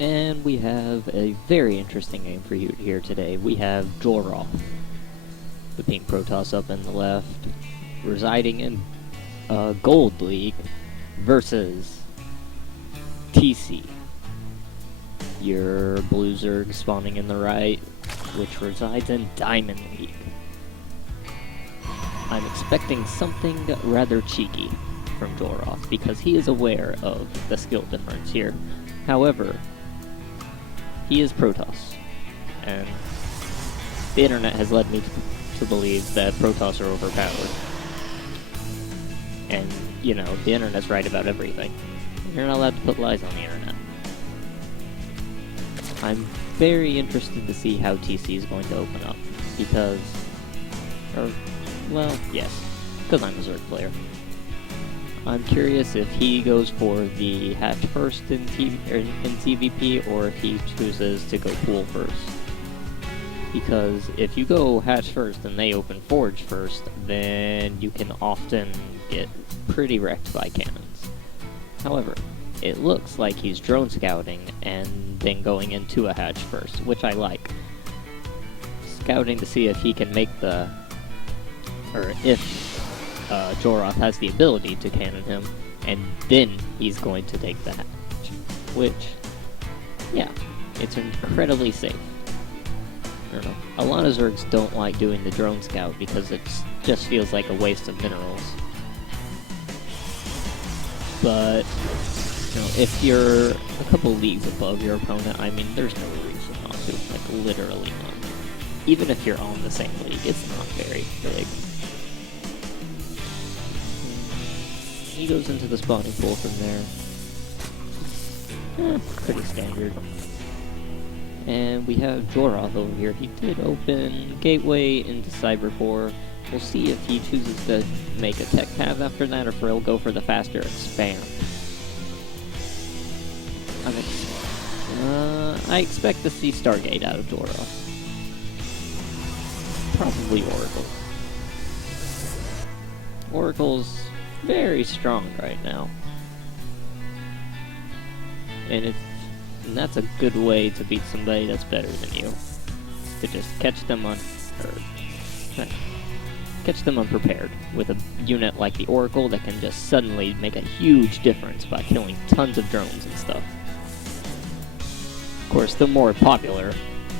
And we have a very interesting name for you here today. We have Joarath, the pink Protoss up in the left, residing in Gold League, versus TC, your blue Zerg spawning in the right, which resides in Diamond League. I'm expecting something rather cheeky from Joarath, because he is aware of the skill difference here. However, he is Protoss, and the internet has led me to believe that Protoss are overpowered. And, you know, the internet's right about everything. You're not allowed to put lies on the internet. I'm very interested to see how TC is going to open up, because... well, yes, because I'm a Zerg player. I'm curious if he goes for the hatch first in CVP, or if he chooses to go pool first. Because if you go hatch first and they open forge first, then you can often get pretty wrecked by cannons. However, it looks like he's drone scouting and then going into a hatch first, which I like. Scouting to see if he can make the... or if Joarath has the ability to cannon him, and then he's going to take the hatch. Which, yeah, it's incredibly safe. I don't know. A lot of Zergs don't like doing the drone scout because it just feels like a waste of minerals. But, you know, if you're a couple leagues above your opponent, I mean, there's no reason not to. Like, literally none. Even if you're on the same league, it's not very big. He goes into the spawning pool from there. Pretty standard. And we have Joarath over here. He did open Gateway into Cybercore. We'll see if he chooses to make a tech cav after that, or if he'll go for the faster expand. I expect to see Stargate out of Joarath. Probably Oracle. Oracle's very strong right now. And that's a good way to beat somebody that's better than you. To just catch them unprepared with a unit like the Oracle that can just suddenly make a huge difference by killing tons of drones and stuff. Of course, the more popular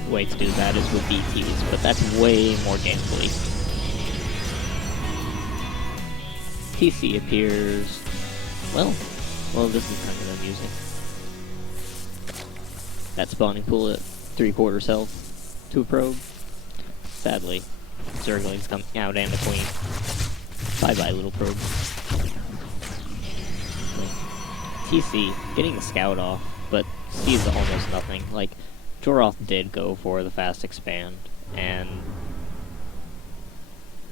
way to do that is with BTs, but that's way more gambly. TC appears... well, this is kind of amusing. That spawning pool at 3/4 health to a probe. Sadly, Zerglings come out and a queen. Bye-bye, little probe. TC, getting the scout off, but sees almost nothing. Like, Joarath did go for the fast expand, and...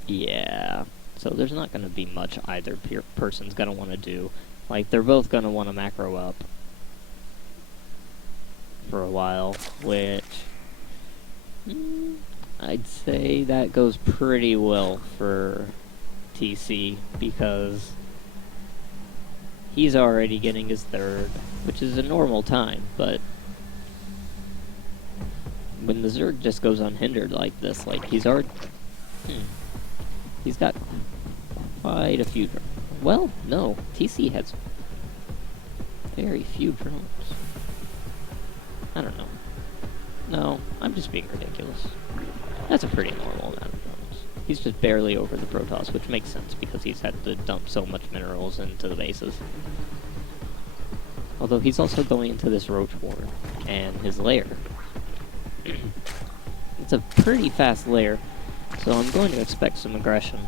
yeah... so there's not going to be much either person's going to want to do. Like, they're both going to want to macro up for a while, which... I'd say that goes pretty well for TC, because he's already getting his third, which is a normal time, but when the Zerg just goes unhindered like this, like, he's already... he's got quite a few drones. Well, no, TC has very few drones. I don't know. No, I'm just being ridiculous. That's a pretty normal amount of drones. He's just barely over the Protoss, which makes sense because he's had to dump so much minerals into the bases. Although he's also going into this Roach Ward and his lair. It's a pretty fast lair, so I'm going to expect some aggression.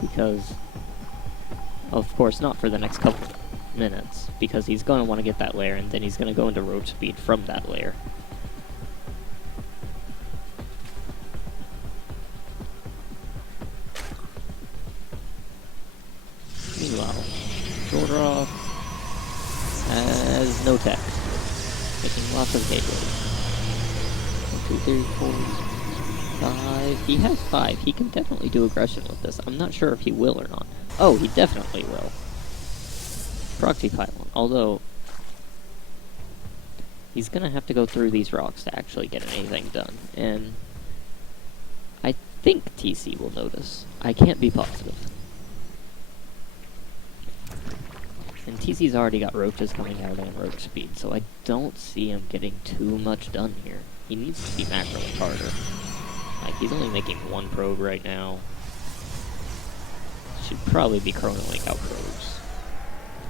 Because, of course, not for the next couple minutes, because he's going to want to get that lair, and then he's going to go into roach speed from that lair. Meanwhile, Joarath has no tech, making lots of gateways. 1, 2, 3, 4, 5. He has 5. He can definitely do aggression with this. I'm not sure if he will or not. Oh, he definitely will. Proxy pylon. Although, He's gonna have to go through these rocks to actually get anything done, and I think TC will notice. I can't be positive. And TC's already got roaches coming out and roach speed, so I don't see him getting too much done here. He needs to be macroing harder. Like, he's only making one probe right now. Should probably be chronoing out probes.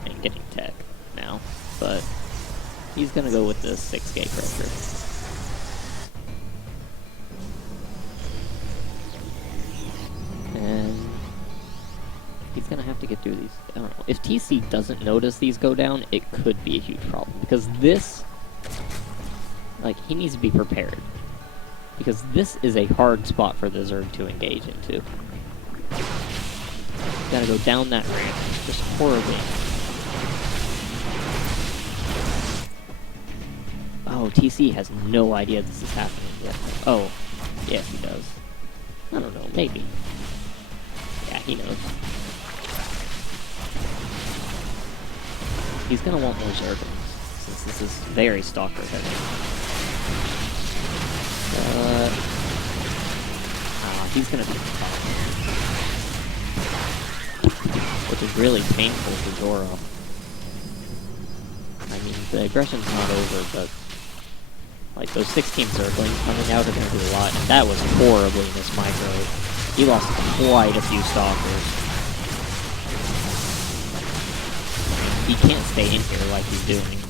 And getting tech now. But he's gonna go with the 6K pressure. And he's gonna have to get through these. I don't know. If TC doesn't notice these go down, it could be a huge problem. Because this, like, he needs to be prepared. Because this is a hard spot for the Zerg to engage into. Gotta go down that ramp, just horribly. Oh, TC has no idea this is happening yet. Oh, yeah, he does. I don't know, maybe. Yeah, he knows. He's gonna want more Zerglings, since this is very stalker heavy. He's gonna take the top. Which is really painful for Joarath. I mean, the aggression's not over, but like those 16 Zerglings coming out are gonna do a lot, and that was horribly mismicroed. He lost quite a few stalkers. He can't stay in here like he's doing.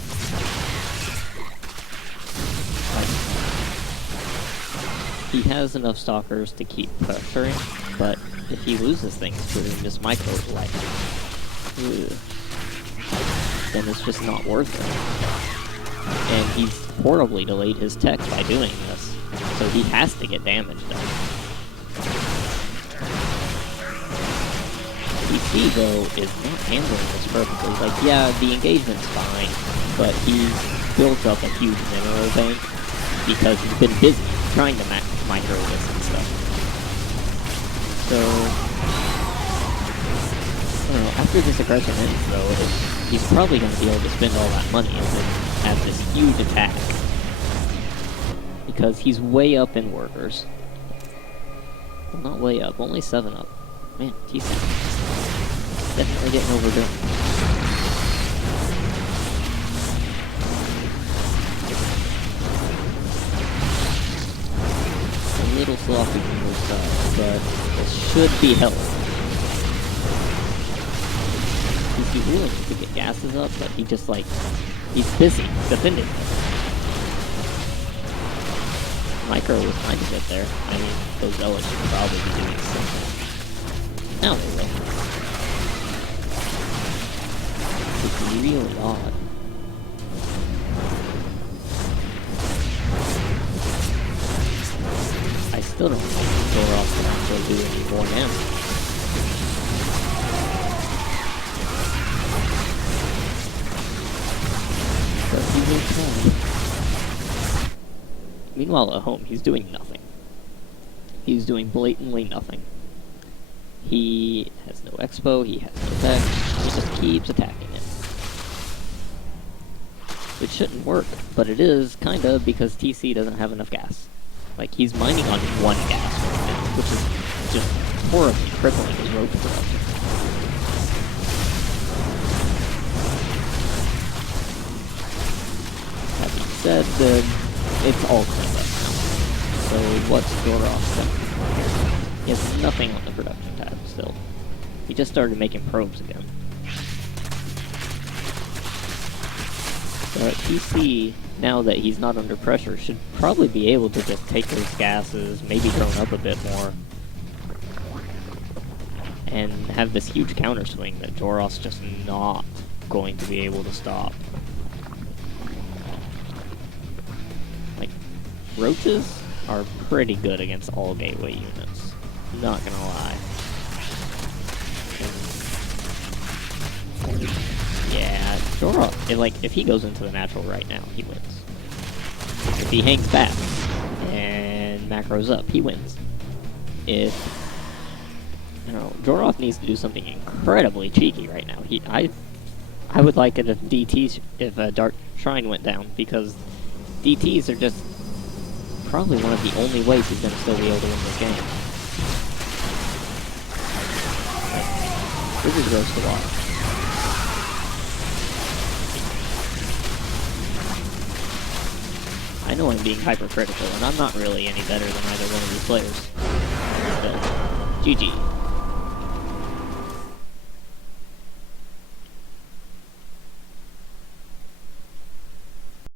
He has enough stalkers to keep pressuring, but if he loses things to this micro light, then it's just not worth it. And he's horribly delayed his tech by doing this, so he has to get damage done. PC, though, is not handling this perfectly. Like, yeah, the engagement's fine, but he's built up a huge mineral bank because he's been busy trying to micro this and stuff. So, I don't know, after this aggression ends, though, he's probably going to be able to spend all that money and have this huge attack. Because he's way up in workers. Well, not way up, only 7 up. Man, he's definitely getting overdone. A little sloppy from his side, but it should be helpful. He's willing to get gases up, but he just, like, he's busy defending them. Micro was trying to get there. I mean, those Zealots should probably be doing something. Now they will. It's really odd. I still don't think Joarath can actually do any more damage. But he will try. Meanwhile, at home, he's doing nothing. He's doing blatantly nothing. He has no expo, he has no tech, he just keeps attacking it. It shouldn't work, but it is, kinda, because TC doesn't have enough gas. Like, he's mining on 1 gas right now, which is just horribly crippling his rope production. That being said, it's all cleaned up now. So what's Joarath done? He has nothing on the production tab still. He just started making probes again. But PC, now that he's not under pressure, should probably be able to just take those gases, maybe drone up a bit more, and have this huge counter swing that Joarath's just not going to be able to stop. Like, roaches are pretty good against all gateway units. Not gonna lie. And yeah, Joarath, like, if he goes into the natural right now, he wins. If he hangs back and macros up, he wins. If, you know, Joarath needs to do something incredibly cheeky right now. I would like it if if Dark Shrine went down, because DTs are just probably one of the only ways he's going to still be able to win this game. This is gross to watch. I know I'm being hypercritical, and I'm not really any better than either one of these players. But, GG.